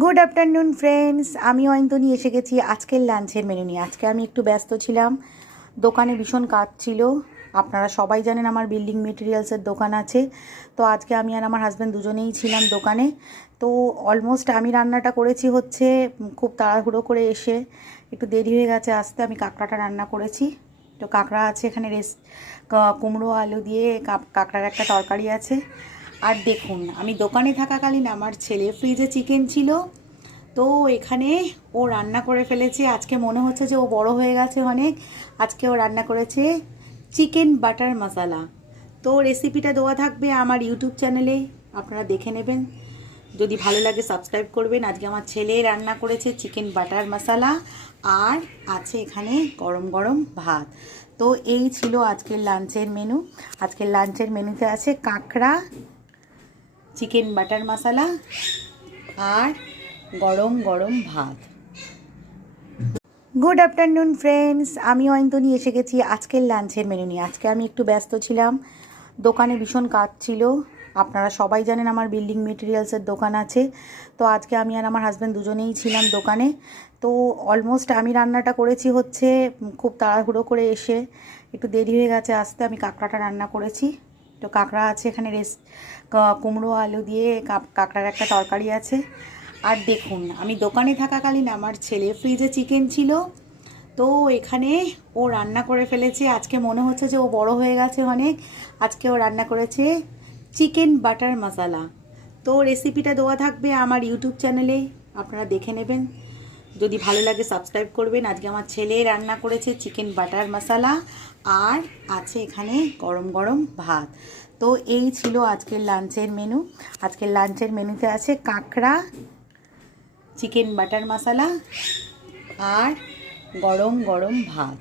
Good afternoon friends, আমি অয়ন্তনী এসে গেছি আজকের লাঞ্চের মেনু নিয়ে। আজকে আমি একটু ব্যস্ত ছিলাম, দোকানে ভীষণ কাজ ছিল। আপনারা সবাই জানেন আমার বিল্ডিং মেটেরিয়ালসের দোকান আছে। তো আজকে আমি আর আমার হাজব্যান্ড দুজনেই ছিলাম দোকানে। তো অলমোস্ট আমি রান্নাটা করেছি হচ্ছে খুব তাড়াহুড়ো করে এসে একটু দেরি হয়ে গেছে আসতে। আমি কাঁকড়াটা রান্না করেছি। তো কাঁকড়া আছে এখানে, কুমড়ো আলু দিয়ে কাঁকড়ার একটা তরকারি আছে। আর দেখুন, আমি দোকানে থাকাকালীন আমার ছেলে ফ্রিজে চিকেন ছিল, তো এখানে ও রান্না করে ফেলেছে। আজকে মনে হচ্ছে যে ও বড় হয়ে গেছে অনেক। আজকে ও রান্না করেছে চিকেন বাটার মশলা। তো রেসিপিটা দেওয়া থাকবে আমার ইউটিউব চ্যানেলে, আপনারা দেখে নেবেন। যদি ভালো লাগে সাবস্ক্রাইব করবেন। আজকে আমার ছেলে রান্না করেছে চিকেন বাটার মশলা, আর আছে এখানে গরম গরম ভাত। তো এই ছিল আজকের লাঞ্চের মেনু। আজকের লাঞ্চের মেনুতে আছে কাঁকড়া, চিকেন বাটার মশলা আর গরম গরম ভাত। গুড আফটারনুন ফ্রেন্ডস, আমি অয়ন্তনী এসে গেছি আজকের লাঞ্চের মেনু নিয়ে। আজকে আমি একটু ব্যস্ত ছিলাম, দোকানে ভীষণ কাজ ছিল। আপনারা সবাই জানেন আমার বিল্ডিং মেটেরিয়ালসের দোকান আছে। তো আজকে আমি আর আমার হাজব্যান্ড দুজনেই ছিলাম দোকানে। তো অলমোস্ট আমি রান্নাটা করেছি হচ্ছে খুব তাড়াহুড়ো করে এসে একটু দেরি হয়ে গেছে আসতে। আমি কাঁকড়াটা রান্না করেছি। তো কাঁকড়া আছে এখানে, কুমড়ো আলু দিয়ে কাঁকড়ার একটা তরকারি আছে। আর দেখুন, আমি দোকানে থাকাকালীন আমার ছেলে ফ্রিজে চিকেন ছিল, তো এখানে ও রান্না করে ফেলেছে। আজকে মনে হচ্ছে যে ও বড় হয়ে গেছে অনেক। আজকে ও রান্না করেছে চিকেন বাটার মশলা। তো রেসিপিটা দেওয়া থাকবে আমার ইউটিউব চ্যানেলে, আপনারা দেখে নেবেন। যদি ভালো লাগে সাবস্ক্রাইব করবেন। আজকে আমার ছেলে রান্না করেছে চিকেন বাটার মশলা, আর আছে এখানে গরম গরম ভাত। তো এই ছিল আজকের লাঞ্চের মেনু। আজকের লাঞ্চের মেনুতে আছে কাঁকড়া, চিকেন বাটার মশলা আর গরম গরম ভাত।